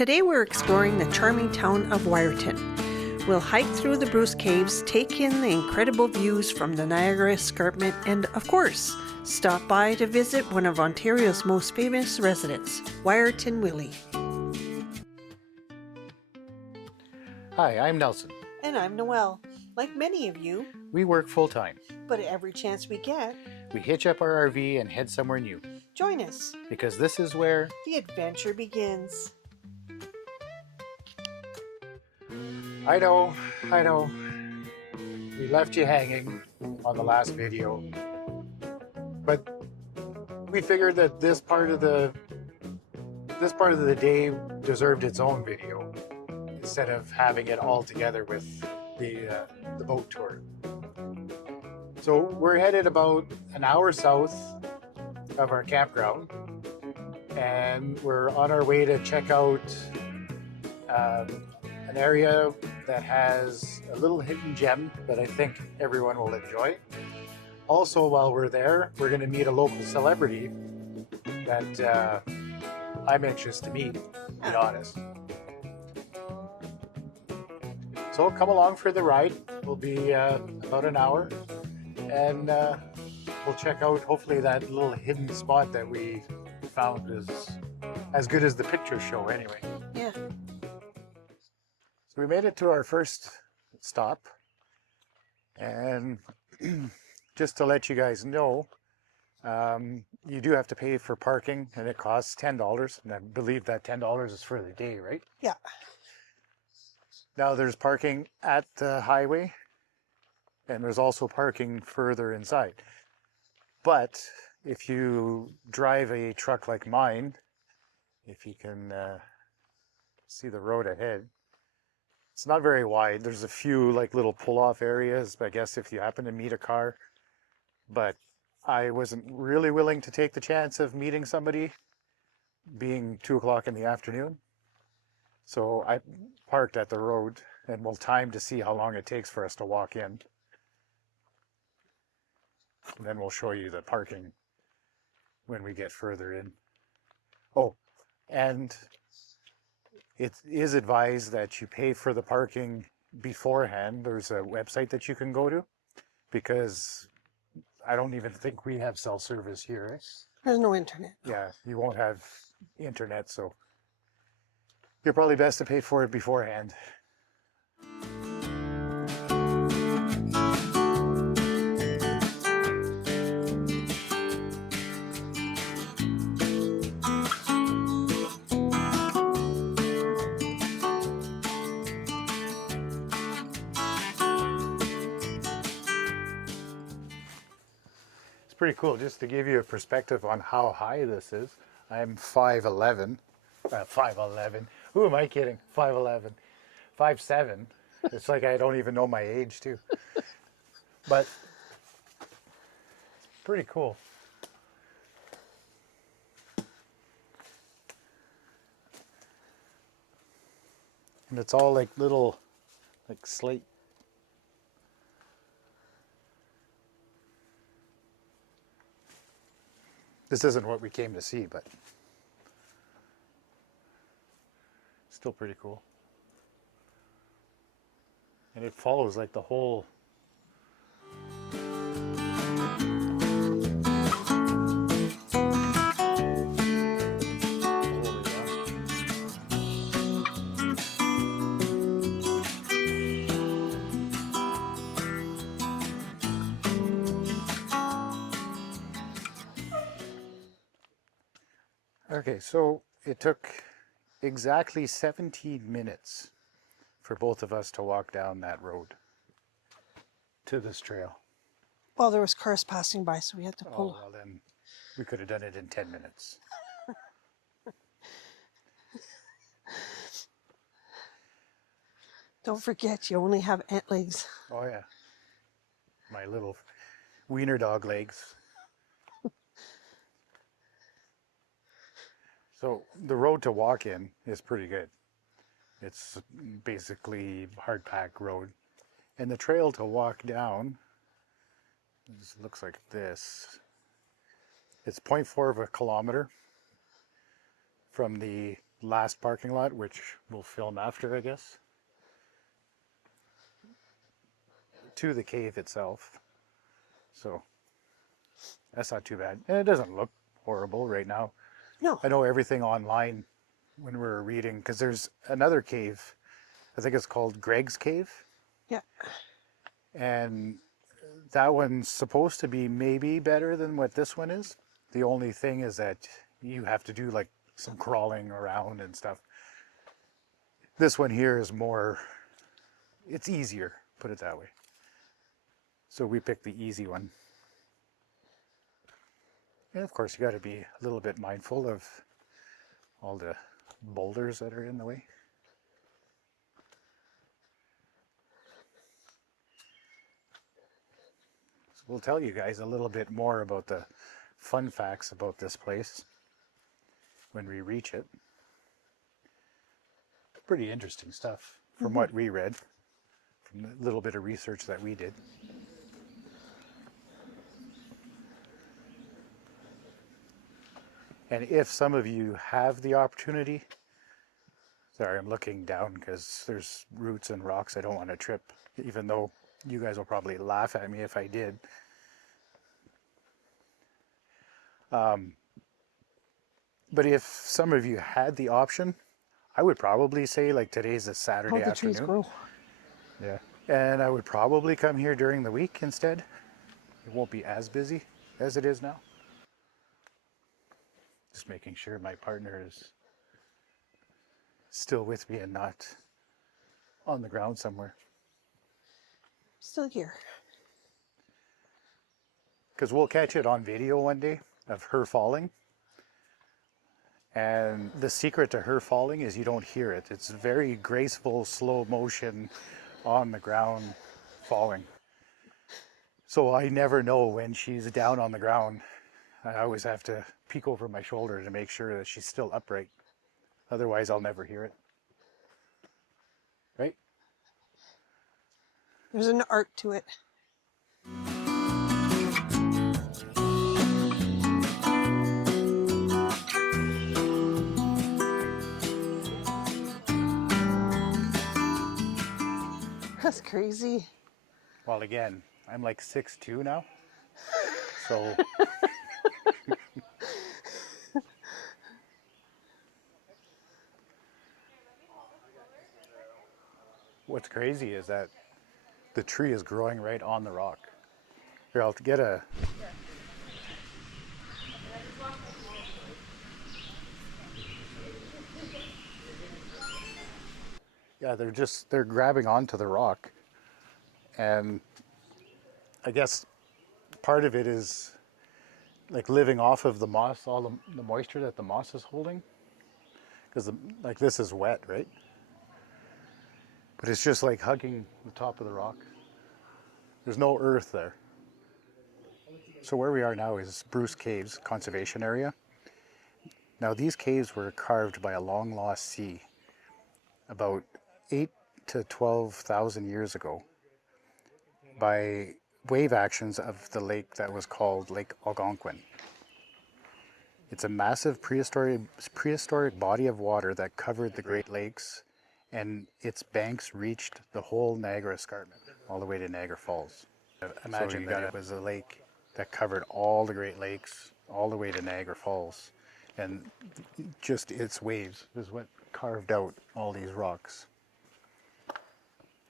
Today we're exploring the charming town of Wiarton. We'll hike through the Bruce Caves, take in the incredible views from the Niagara Escarpment, and of course, stop by to visit one of Ontario's most famous residents, Wiarton Willie. Hi, I'm Nelson. And I'm Noelle. Like many of you, We work full-time. but every chance we get, We hitch up our RV and head somewhere new, join us. because this is where... The adventure begins. I know. We left you hanging on the last video. But we figured that this part of the day deserved its own video, instead of having it all together with the boat tour. So we're headed about an hour south of our campground, and we're on our way to check out an area that has a little hidden gem that I think everyone will enjoy. Also, while we're there, we're going to meet a local celebrity that I'm anxious to meet, to be honest. So come along for the ride. We'll be about an hour, and we'll check out hopefully that little hidden spot that we found is as good as the pictures show anyway. Yeah. So we made it to our first stop, and just to let you guys know, you do have to pay for parking, and it costs $10, and I believe that $10 is for the day, right? Yeah. Now there's parking at the highway, and there's also parking further inside. But if you drive a truck like mine, if you can see the road ahead, it's not very wide. There's a few like little pull-off areas, I guess, if you happen to meet a car. But I wasn't really willing to take the chance of meeting somebody being 2 o'clock in the afternoon. So I parked at the road, and we'll time to see how long it takes for us to walk in. And then we'll show you the parking when we get further in. Oh, and it is advised that you pay for the parking beforehand. There's a website that you can go to, because I don't even think we have cell service here. There's no internet. Yeah, you won't have internet, so you're probably best to pay for it beforehand. Pretty cool. Just to give you a perspective on how high this is, I'm 5'11". 5'11". Who am I kidding? 5'11". 5'7". It's like I don't even know my age too. But it's pretty cool. And it's all like little, like slate. This isn't what we came to see, but still pretty cool. And it follows like the whole... Okay, so it took exactly 17 minutes for both of us to walk down that road to this trail. Well, there was cars passing by, so we had to pull. Oh, well then we could have done it in 10 minutes. Don't forget, you only have ant legs. Oh yeah, my little wiener dog legs. So the road to walk in is pretty good. It's basically hard pack road. And the trail to walk down looks like this. It's 0.4 of a kilometer from the last parking lot, which we'll film after, I guess, to the cave itself. So that's not too bad. And it doesn't look horrible right now. No. I know everything online when we were reading, because there's another cave, I think it's called Greg's Cave. Yeah. And that one's supposed to be maybe better than what this one is. The only thing is that you have to do like some crawling around and stuff. This one here is more, it's easier, put it that way. So we picked the easy one. And of course you got to be a little bit mindful of all the boulders that are in the way. So we'll tell you guys a little bit more about the fun facts about this place when we reach it. Pretty interesting stuff from what we read, from the little bit of research that we did. And if some of you have the opportunity, sorry, I'm looking down because there's roots and rocks I don't want to trip, even though you guys will probably laugh at me if I did. But if some of you had the option, I would probably say like today's a Saturday How the afternoon. trees grow. Yeah. And I would probably come here during the week instead. It won't be as busy as it is now. Just making sure my partner is still with me and not on the ground somewhere. Still here. Because we'll catch it on video one day of her falling. And the secret to her falling is you don't hear it. It's very graceful, slow motion on the ground falling. So I never know when she's down on the ground. I always have to peek over my shoulder to make sure that she's still upright. Otherwise, I'll never hear it. Right? There's an art to it. That's crazy. Well, again, I'm like 6'2" now. So what's crazy is that the tree is growing right on the rock. Here, I'll get a... Yeah, they're grabbing onto the rock. And I guess part of it is like living off of the moss, all the moisture that the moss is holding. Because like this is wet, right? But it's just like hugging the top of the rock. There's no earth there. So where we are now is Bruce Caves Conservation Area. Now these caves were carved by a long lost sea about 8 to 12,000 years ago by wave actions of the lake that was called Lake Algonquin. It's a massive prehistoric body of water that covered the Great Lakes, and its banks reached the whole Niagara Escarpment, all the way to Niagara Falls. Imagine that it was a lake that covered all the Great Lakes, all the way to Niagara Falls, and just its waves is what carved out all these rocks.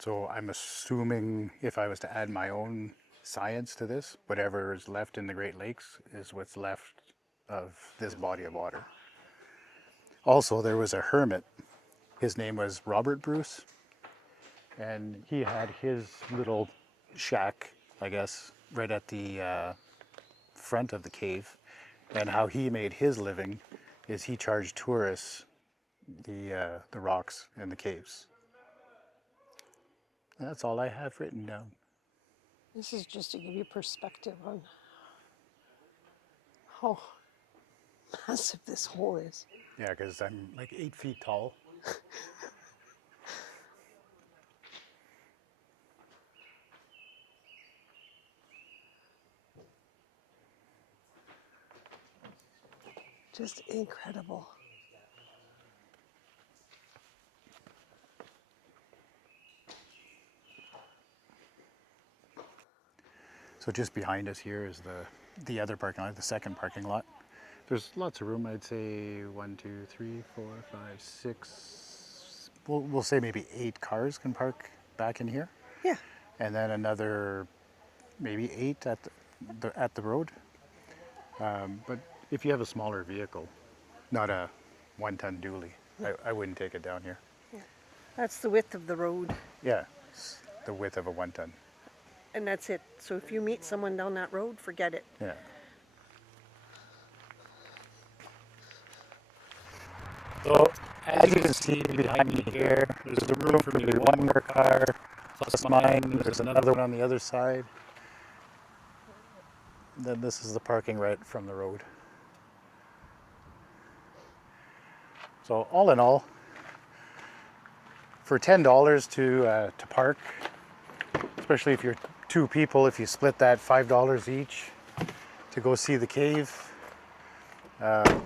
So I'm assuming if I was to add my own science to this, whatever is left in the Great Lakes is what's left of this body of water. Also, there was a hermit. His name was Robert Bruce, and he had his little shack, I guess, right at the front of the cave. And how he made his living is he charged tourists the rocks in the caves. That's all I have written down. This is just to give you perspective on how massive this hole is. Yeah, because I'm like 8 feet tall. Just incredible. So just behind us here is the other parking lot, the second parking lot. There's lots of room. I'd say 1, 2, 3, 4, 5, 6. We'll say maybe 8 cars can park back in here, Yeah. and then another maybe 8 at the road. But if you have a smaller vehicle, not a 1-ton dually, I wouldn't take it down here. Yeah. That's the width of the road, Yeah, it's the width of a 1-ton. and that's it. So if you meet someone down that road, forget it. Yeah. So as you can see behind me here, there's the room for maybe one more car plus mine. There's another one on the other side. Then this is the parking right from the road. So all in all, for $10 to park, especially if you're 2 people, if you split that $5 each to go see the cave, a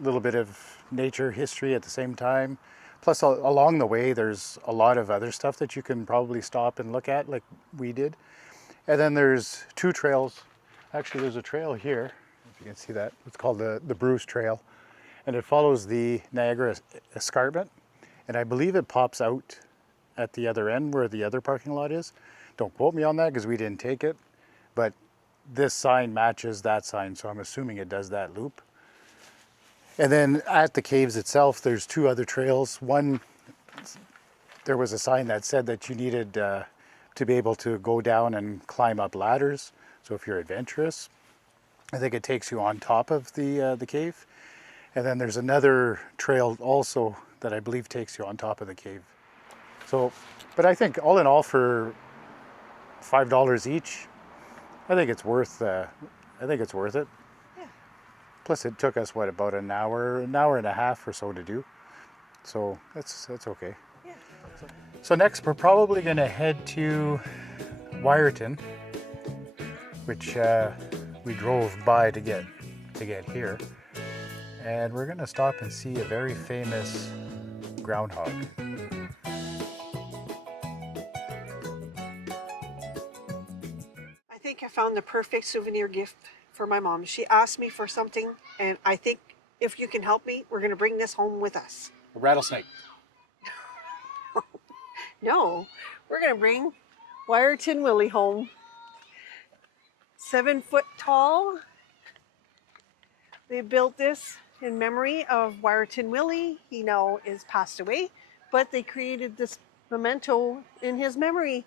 little bit of nature history at the same time. Plus along the way there's a lot of other stuff that you can probably stop and look at like we did. And then there's 2 trails. Actually there's a trail here, if you can see that. It's called the Bruce Trail. And it follows the Niagara Escarpment. And I believe it pops out at the other end where the other parking lot is. Don't quote me on that because we didn't take it. But this sign matches that sign, so I'm assuming it does that loop. And then at the caves itself, there's 2 other trails. One, there was a sign that said that you needed to be able to go down and climb up ladders. So if you're adventurous, I think it takes you on top of the cave. And then there's another trail also that I believe takes you on top of the cave. So, but I think all in all for $5 each, I think it's worth it. Yeah. Plus it took us, what, about an hour and a half or so to do. So that's okay. Yeah. So next we're probably gonna head to Wiarton, which we drove by to get here. And we're gonna stop and see a very famous groundhog. I think I found the perfect souvenir gift for my mom. She asked me for something, and I think if you can help me, we're going to bring this home with us. A rattlesnake. No, we're going to bring Wiarton Willie home. 7 foot tall. They built this in memory of Wiarton Willie. He now is passed away, but they created this memento in his memory.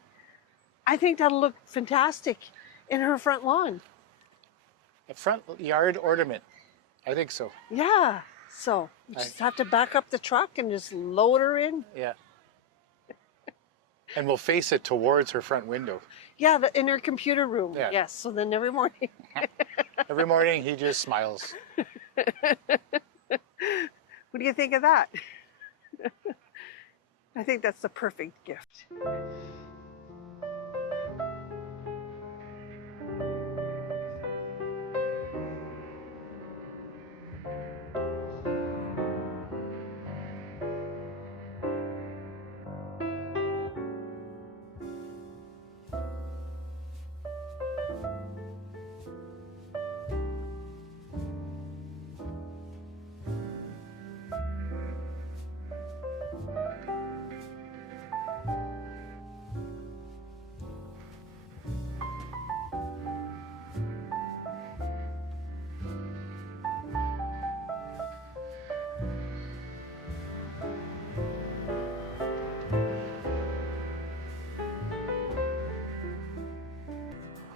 I think that'll look fantastic in her front lawn. A front yard ornament. I think so. Yeah. So you just have to back up the truck and just load her in. Yeah. And we'll face it towards her front window. Yeah, in her computer room. Yeah. Yes. So then every morning. Every morning he just smiles. What do you think of that? I think that's the perfect gift.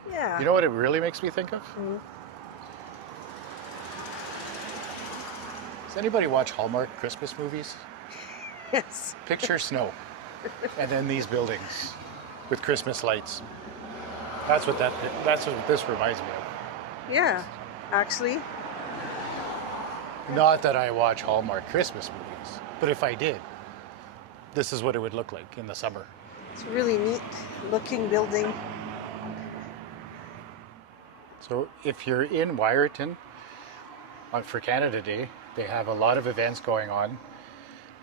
Yeah. You know what it really makes me think of? Mm. Does anybody watch Hallmark Christmas movies? Yes. Picture snow and then these buildings with Christmas lights. That's what this reminds me of. Yeah. Actually. Not that I watch Hallmark Christmas movies, but if I did, this is what it would look like in the summer. It's a really neat looking building. So if you're in Wiarton for Canada Day, they have a lot of events going on.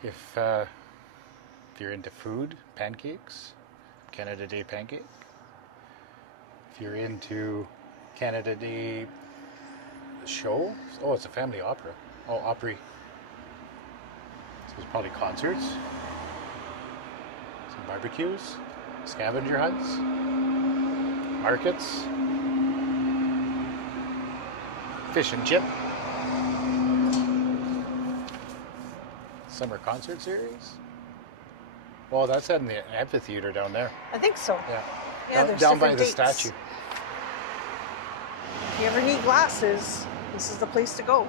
If you're into food, pancakes, Canada Day pancake. If you're into Canada Day show, oh, it's a family opera. Oh, Opry. So there's probably concerts, some barbecues, scavenger hunts, markets, fish and chip, summer concert series. Well, that's in the amphitheater down there. I think so. Yeah. Yeah, there's down by the different dates. statue. If you ever need glasses, this is the place to go.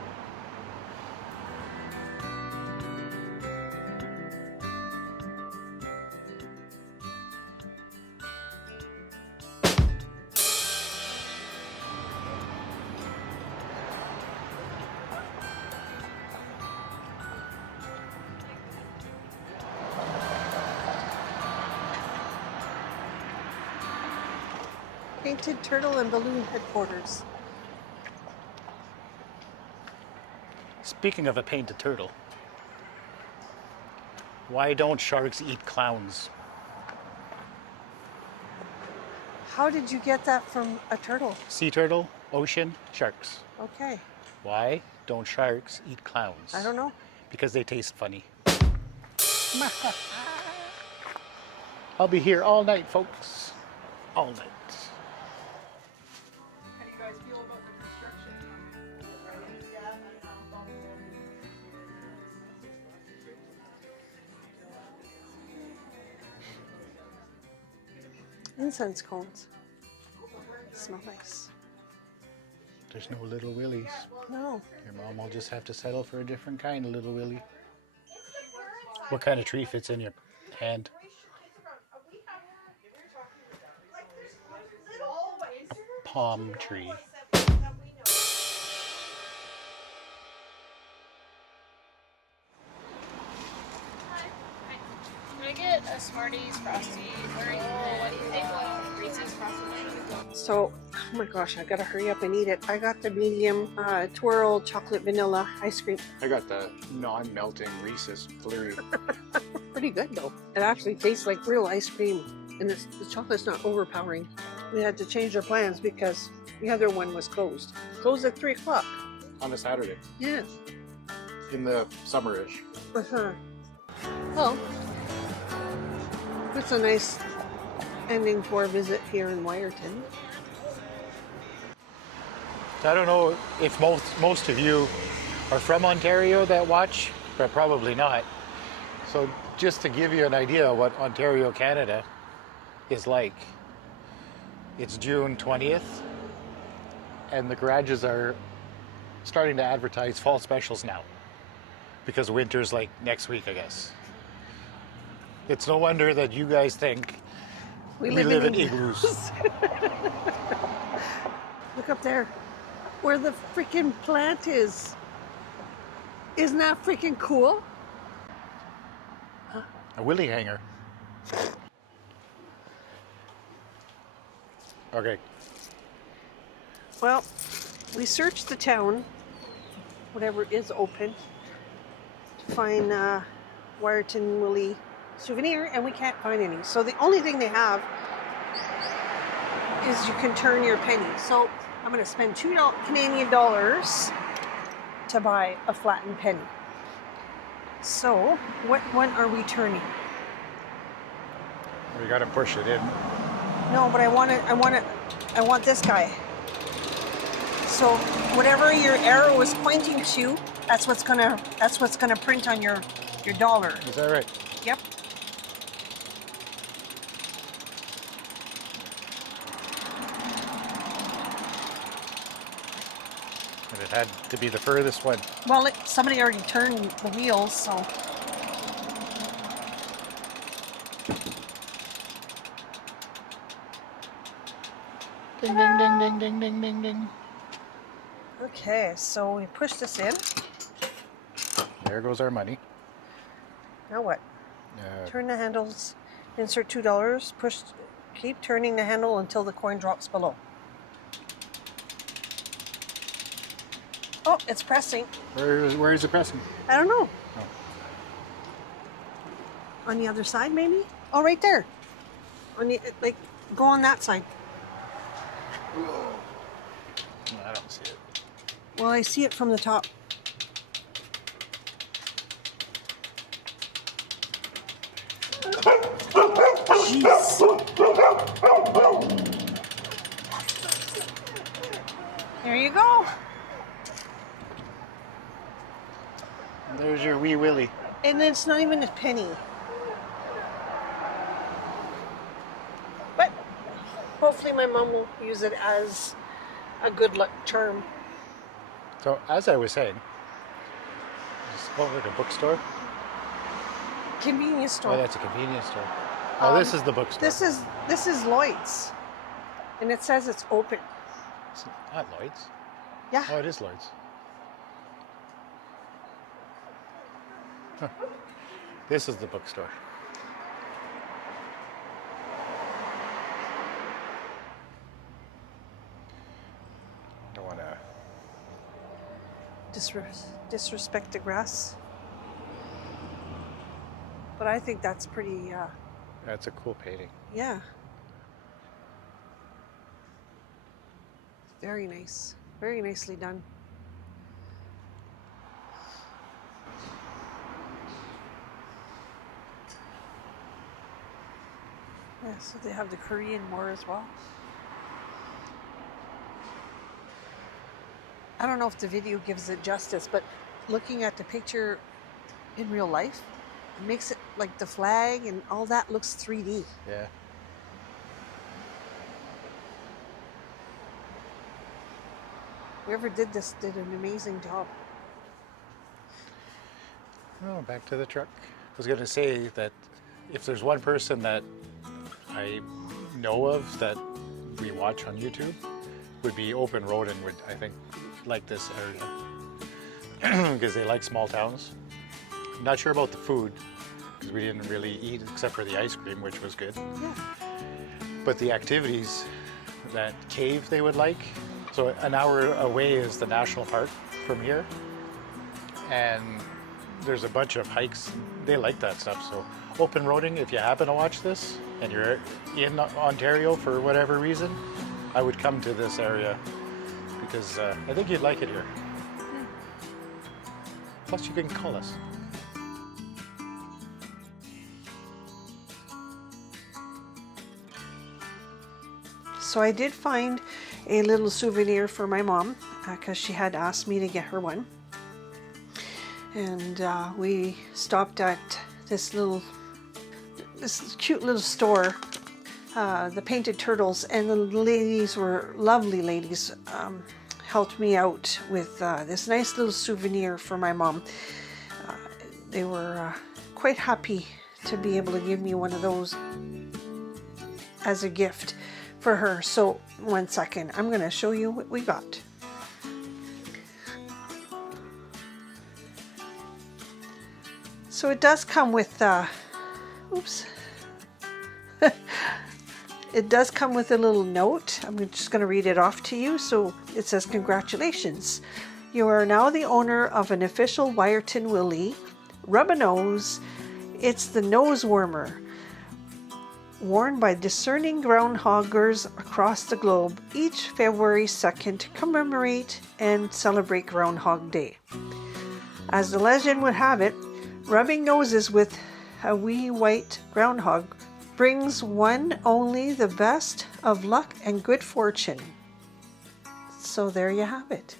Painted Turtle and Balloon Headquarters. Speaking of a painted turtle, why don't sharks eat clowns? How did you get that from a turtle? Sea turtle, ocean, sharks. Okay, Why don't sharks eat clowns? I don't know. Because they taste funny. I'll be here all night, folks. All night. How do you guys feel about the construction? Incense cones. Smell nice. There's no little willies. No. Your mom will just have to settle for a different kind of little willie. What kind of tree fits in your hand? A palm tree. Can I get a Smarties Frosty? Or what do you think? Reese's Frosty? So, oh my gosh, I gotta hurry up and eat it. I got the medium twirl chocolate vanilla ice cream. I got the non-melting Reese's Flurry. Pretty good though. It actually tastes like real ice cream, and the chocolate's not overpowering. We had to change our plans because the other one was closed. Closed at 3 o'clock. On a Saturday Yeah. in the summerish. Uh-huh. Well, it's a nice ending for a visit here in Wiarton. I don't know if most of you are from Ontario that watch, but probably not. So just to give you an idea of what Ontario, Canada is like, it's June 20th, and the garages are starting to advertise fall specials now because winter's like next week, I guess. It's no wonder that you guys think we live in igloos. Look up there where the freaking plant is. Isn't that freaking cool? A willy hanger. Okay. Well, we searched the town, whatever is open, to find Wiarton Willie souvenir, and we can't find any. So the only thing they have is you can turn your penny. So I'm going to spend $2 Canadian dollars to buy a flattened penny. So what one are we turning? We gotta push it in. No, but I want this guy. So whatever your arrow is pointing to, that's what's gonna print on your dollar. Is that right? Yep. And it had to be the furthest one. Well, somebody already turned the wheels, so. Ding, ding, ding, ding, ding, ding, ding, ding. Okay, so we push this in. There goes our money. Now what? Turn the handles, insert $2, push, keep turning the handle until the coin drops below. Oh, it's pressing. Where is it pressing? I don't know. Oh. On the other side, maybe? Oh, right there. On the, like, go on that side. I don't see it. Well, I see it from the top. Jeez. There you go. There's your wee Willie. And it's not even a penny. But hopefully my mom will use it as a good luck charm. So as I was saying, just over to bookstore. Convenience store. Oh, that's a convenience store. Oh, this is the bookstore. This is Lloyd's. And it says it's open. It's not Lloyd's. Yeah. Oh, it is Lloyd's. Huh. This is the bookstore. Don't want to. Disrespect the grass. But I think that's pretty, That's a cool painting. yeah. Very nice. Very nicely done. Yeah, so they have the Korean War as well. I don't know if the video gives it justice, but looking at the picture in real life, it makes it like the flag and all that looks 3D. Yeah. Whoever did this did an amazing job. Oh, back to the truck. I was going to say that if there's one person that I know of that we watch on YouTube, would be Open Road and would, I think, like this area because they like small towns. I'm not sure about the food because we didn't really eat except for the ice cream, which was good. Yeah. But the activities, that cave they would like. So an hour away is the national park from here. And there's a bunch of hikes. They like that stuff. So open roading, if you happen to watch this and you're in Ontario for whatever reason, I would come to this area because I think you'd like it here. Plus you can call us. So I did find a little souvenir for my mom because she had asked me to get her one. And we stopped at this cute little store, the Painted Turtles, and the ladies were lovely ladies, helped me out with this nice little souvenir for my mom. They were quite happy to be able to give me one of those as a gift for her. So one second, I'm going to show you what we got. So it does come with, oops. It does come with a little note. I'm just going to read it off to you. So it says, "Congratulations. You are now the owner of an official Wiarton Willie. Rub a nose. It's the nose warmer. Worn by discerning groundhoggers across the globe each February 2nd to commemorate and celebrate Groundhog Day. As the legend would have it, rubbing noses with a wee white groundhog brings one only the best of luck and good fortune." So there you have it.